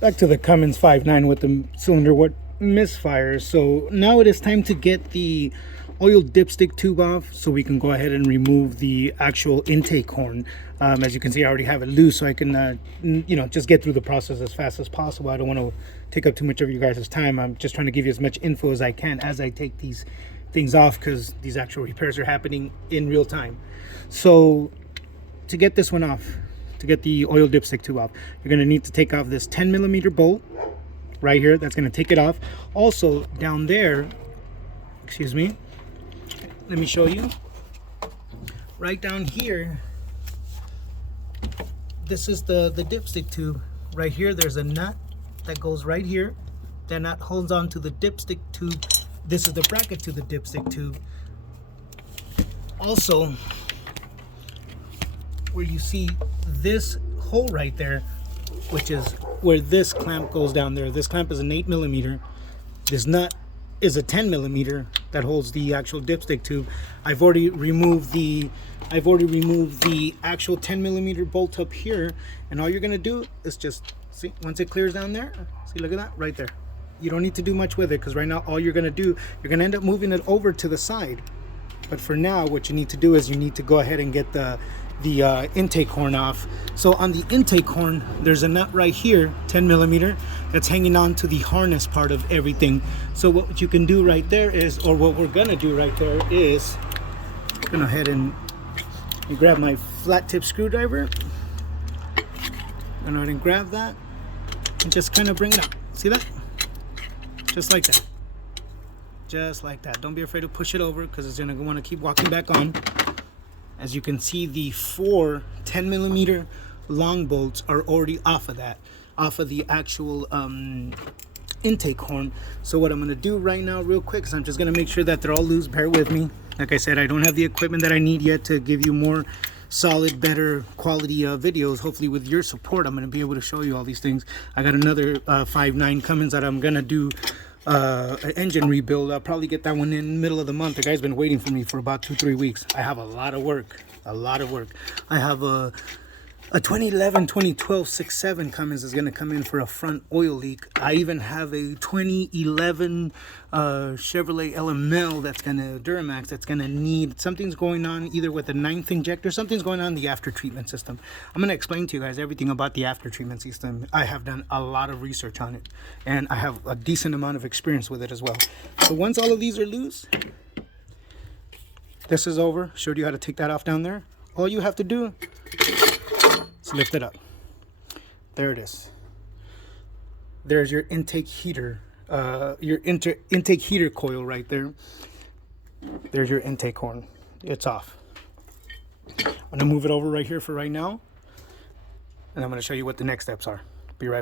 Back to the Cummins 5.9 with the cylinder what Missfire. So now it is time to get the oil dipstick tube off so we can go ahead and remove the actual intake horn. As you can see, I already have it loose, so I can just get through the process as fast as possible. I don't want to take up too much of you guys' time. I'm just trying to give you as much info as I can as I take these things off, because these actual repairs are happening in real time. So to get this one off, to get the oil dipstick tube off, you're going to need to take off this 10mm bolt right here. That's going to take it off. Also down there, excuse me, let me show you. Right down here, this is the dipstick tube. Right here, there's a nut that goes right here. That nut holds on to the dipstick tube. This is the bracket to the dipstick tube. Also, where you see this hole right there, which is where this clamp goes down there. This clamp is an 8mm. This nut is a 10mm that holds the actual dipstick tube. I've already removed the actual 10mm bolt up here, and all you're gonna do is just see, once it clears down there, see, look at that right there. You don't need to do much with it, because right now all you're gonna do, you're gonna end up moving it over to the side. But for now, what you need to do is you need to go ahead and get the intake horn off. So on the intake horn, there's a nut right here, 10mm, that's hanging on to the harness part of everything. So what you can do right there is, or what we're gonna do right there is, I'm gonna head and grab my flat tip screwdriver. I'm gonna go ahead and grab that and just kind of bring it up. See that? Just like that. Just like that. Don't be afraid to push it over, because it's gonna want to keep walking back on. As you can see, the 4 10mm long bolts are already off of that, off of the actual intake horn. So what I'm going to do right now real quick is I'm just going to make sure that they're all loose. Bear with me. Like I said, I don't have the equipment that I need yet to give you more solid, better quality videos. Hopefully with your support, I'm going to be able to show you all these things. I got another 5.9 Cummins that I'm going to do an engine rebuild. I'll probably get that one in the middle of the month. The guy's been waiting for me for about 2-3 weeks. I have a lot of work, I have a 2011 2012 6.7 Cummins is going to come in for a front oil leak. I even have a 2011 Chevrolet LML that's going to Duramax that's going to need, something's going on either with the 9th injector, something's going on in the after treatment system. I'm going to explain to you guys everything about the after treatment system. I have done a lot of research on it, and I have a decent amount of experience with it as well. So once all of these are loose, this is over. Showed you how to take that off down there. All you have to do is lift it up. There it is. There's your intake heater, your intake heater coil right there. There's your intake horn. It's off. I'm gonna move it over right here for right now, and I'm gonna show you what the next steps are. Be right back.